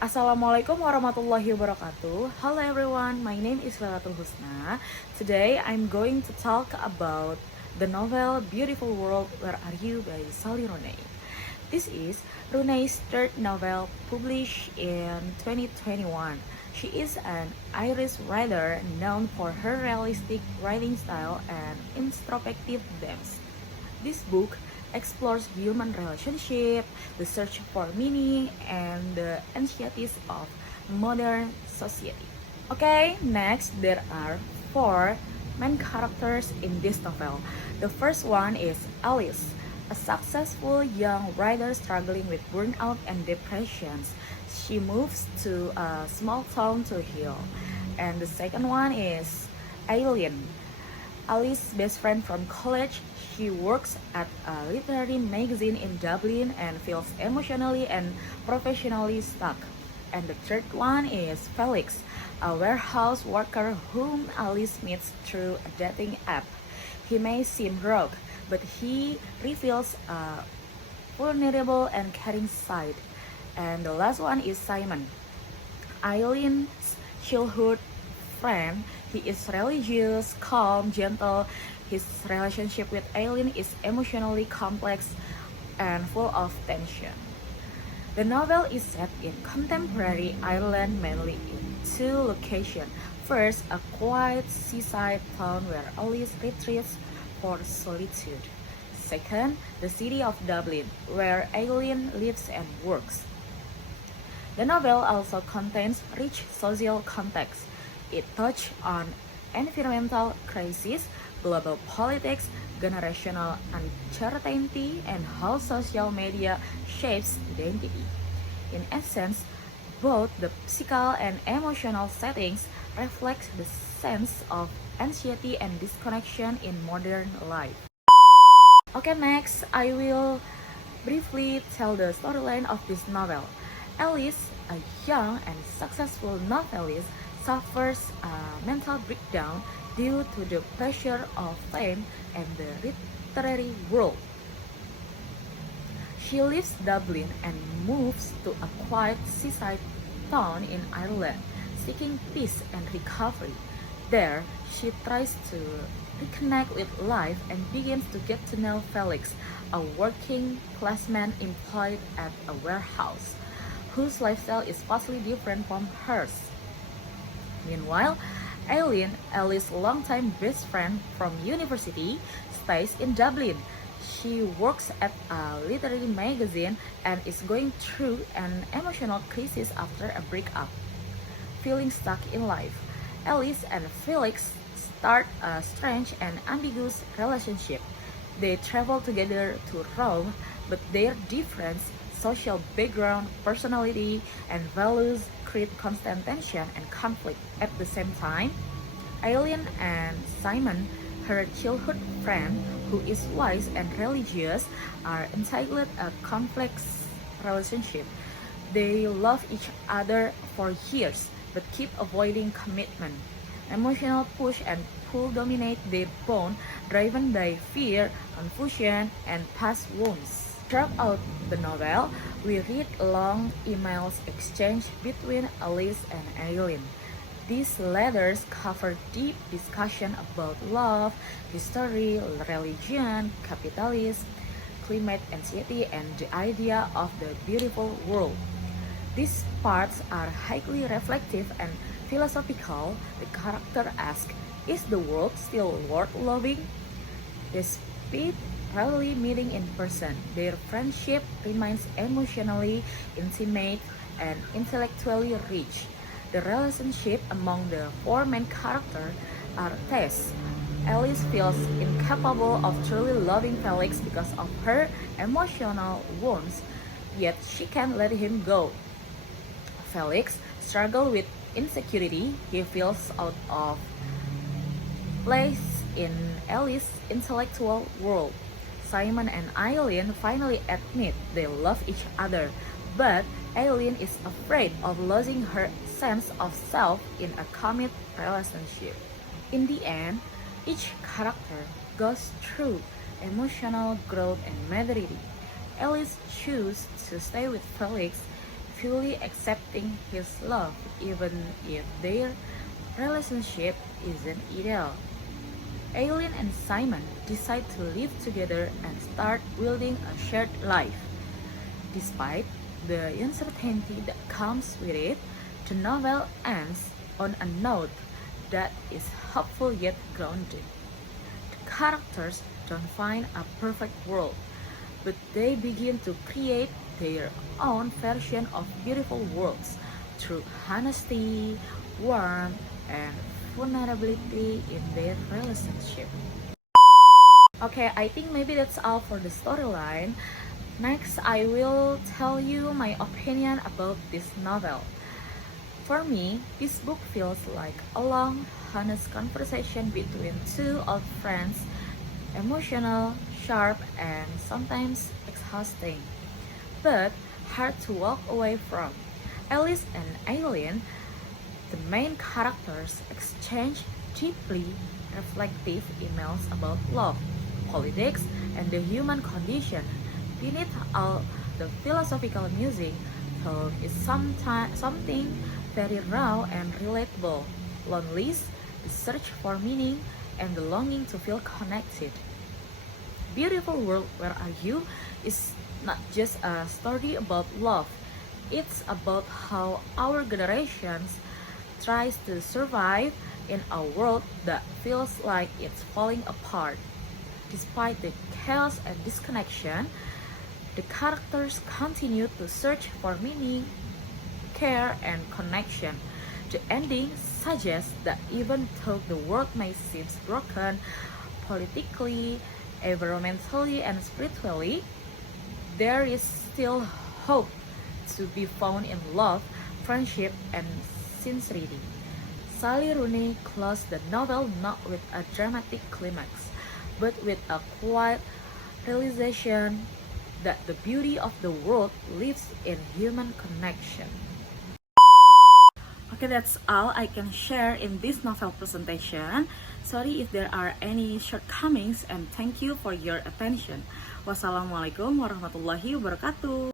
Assalamualaikum warahmatullahi wabarakatuh. Hello everyone, my name is Lelatul Husna. Today I'm going to talk about the novel Beautiful World Where Are You by Sally Rooney. This is Rooney's third novel published in 2021. She is an Irish writer known for her realistic writing style and introspective themes. This book explores human relationship, the search for meaning, and the anxieties of modern society. Okay, next there are four main characters in this novel. The first one is Alice, a successful young writer struggling with burnout and depressions. She moves to a small town to heal. And the second one is Aileen, Alice's best friend from college. She works at a literary magazine in Dublin and feels emotionally and professionally stuck. And the third one is Felix, a warehouse worker whom Alice meets through a dating app. He may seem rogue, but he reveals a vulnerable and caring side. And the last one is Simon, Eileen's childhood friend. He is religious, calm, gentle. His relationship with Eileen is emotionally complex and full of tension. The novel is set in contemporary Ireland, mainly in two locations. First, a quiet seaside town where Alice retreats for solitude. Second, the city of Dublin, where Eileen lives and works. The novel also contains rich social context. It touches on environmental crisis, global politics, generational uncertainty, and how social media shapes identity. In essence, both the physical and emotional settings reflect the sense of anxiety and disconnection in modern life. Okay, next I will briefly tell the storyline of this novel. Alice, a young and successful novelist, suffers a mental breakdown due to the pressure of fame and the literary world. She leaves Dublin and moves to a quiet seaside town in Ireland, seeking peace and recovery. There, she tries to reconnect with life and begins to get to know Felix, a working classman employed at a warehouse, whose lifestyle is vastly different from hers. Meanwhile, Aileen, Alice's longtime best friend from university, stays in Dublin. She works at a literary magazine and is going through an emotional crisis after a breakup. Feeling stuck in life, Alice and Felix start a strange and ambiguous relationship. They travel together to Rome, but their different social background, personality, and values create constant tension and conflict. At the same time, Aileen and Simon, her childhood friend, who is wise and religious, are entangled a complex relationship. They love each other for years, but keep avoiding commitment. Emotional push and pull dominate their bond, driven by fear, confusion, and past wounds. Throughout the novel, we read long emails exchanged between Alice and Aileen. These letters cover deep discussion about love, history, religion, capitalism, climate anxiety, and the idea of the beautiful world. These parts are highly reflective and philosophical. The character asks, is the world still worth loving? Despite rarely meeting in person, their friendship remains emotionally intimate and intellectually rich. The relationship among the four main characters are tense. Alice feels incapable of truly loving Felix because of her emotional wounds, yet she can't let him go. Felix struggles with insecurity. He feels out of place in Alice's intellectual world. Simon and Aileen finally admit they love each other, but Aileen is afraid of losing her sense of self in a committed relationship. In the end, each character goes through emotional growth and maturity. Alice chooses to stay with Felix, fully accepting his love even if their relationship isn't ideal. Aileen and Simon decide to live together and start building a shared life. Despite the uncertainty that comes with it, the novel ends on a note that is hopeful yet grounded. The characters don't find a perfect world, but they begin to create their own version of beautiful worlds through honesty, warmth, and vulnerability in their relationship. Okay, I think maybe that's all for the storyline. Next, I will tell you my opinion about this novel. For me, this book feels like a long, honest conversation between two old friends, emotional, sharp, and sometimes exhausting, but hard to walk away from. Alice and Aileen, the main characters, exchange deeply reflective emails about love, politics, and the human condition. Beneath all the philosophical music, though, is something very raw and relatable. Loneliness, the search for meaning, and the longing to feel connected. Beautiful World, Where Are You is not just a story about love. It's about how our generations tries to survive in a world that feels like it's falling apart. Despite the chaos and disconnection, the characters continue to search for meaning, care, and connection. The ending suggests that even though the world may seem broken politically, environmentally, and spiritually, there is still hope to be found in love, friendship, and sincerity. Sally Rooney closed the novel not with a dramatic climax, but with a quiet realization that the beauty of the world lives in human connection. Okay, that's all I can share in this novel presentation. Sorry if there are any shortcomings, and thank you for your attention. Wassalamualaikum warahmatullahi wabarakatuh.